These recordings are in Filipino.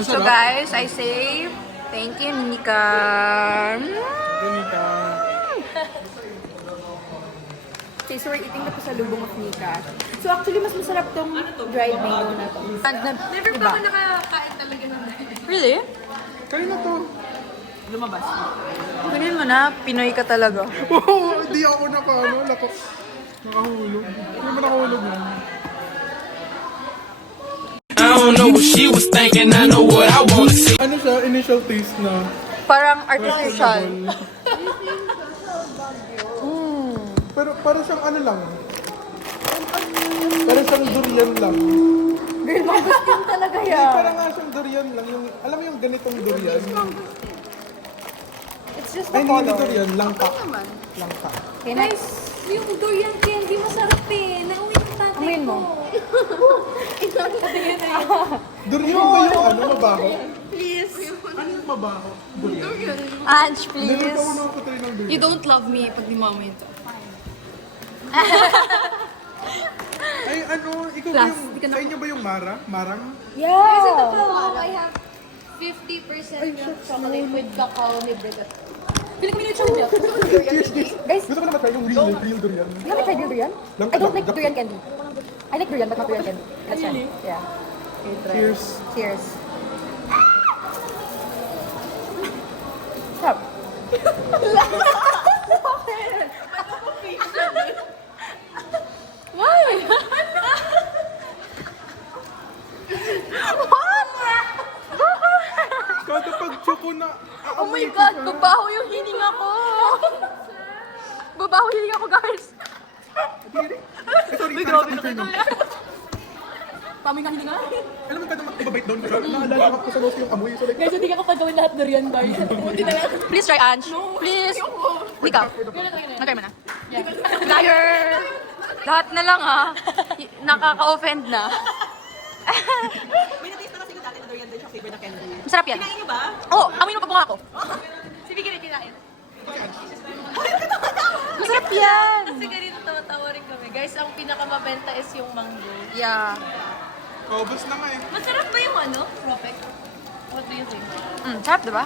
So guys, I say thank you, Nika. Nika. Okay, so we're eating na po sa lubong of Nika. So actually, mas masarap tong dried mango na to. Never pa ako nakakain talaga ng Really? Kanina to. Lumabas. Kunin mo na, Pinoy ka talaga. Oo, hindi ako nakahulog. Hindi mo nakahulog yan. I don't know what she was thinking, I know what I wanna see. Ano siya, initial taste na Parang artificial. Pero para siyang ano lang. Para siyang durian lang. Girl, mangustin talaga yan. Para nga siyang durian lang. Yung, alam mo yung ganitong durian? It's just Ay, the hindi color. durian. Langka. Langka. Okay, next. Yung durian candy masarap eh. Nauwi ng tatay Amoyin mo. Durian ba yung ano, mabaho? Please. Ano yung mabaho? Durian. Ange, Hindi please. ko nakapatay ng durian. You don't love me pag di mo amoy ito. Ay, ano, ikaw ba yung, sa inyo ba yung Mara? Marang? Guys, ito po. I have 50% milk chocolate with cacao libre. Pili ko minute chocolate milk. Cheers, cheers. Guys, Gusto ko naman try yung real durian. you haven't tried real durian? Lang- I don't like lang- durian candy. I like durian, but not durian candy. That's fine. Yeah. Okay, try. Cheers. Cheers. Stop. Kada pag choco na, Oh my God, babaho yung hininga ko. Babaho yung hininga ko, guys. Sorry, grabe na kayo. Paming ka hindi nga. Alam mo, kada magbabait doon, naalala ko sa nose yung amoy. So like, Guys, hindi ka kapag gawin lahat durian bar. Buti na lang. Please try, Ange. Please. Ikaw. Nag-try mo na. Liar! Lahat na lang, ha. Nakaka-offend na. May na-taste na kasi ko dati na durian din siya flavor na candy. Masarap yan. Kinain niyo ba? Oo, amoy mo pagmukha ko. Sige, kinain. Masarap yan. Kasi ganito tawa-tawa rin kami. Guys, ang pinakamabenta is yung mango. Yeah. obos na nga eh. Masarap ba yung ano? Propek? What do you think? Sarap, diba?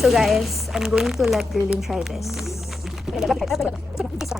So guys, I'm going to let Grilin try this. It's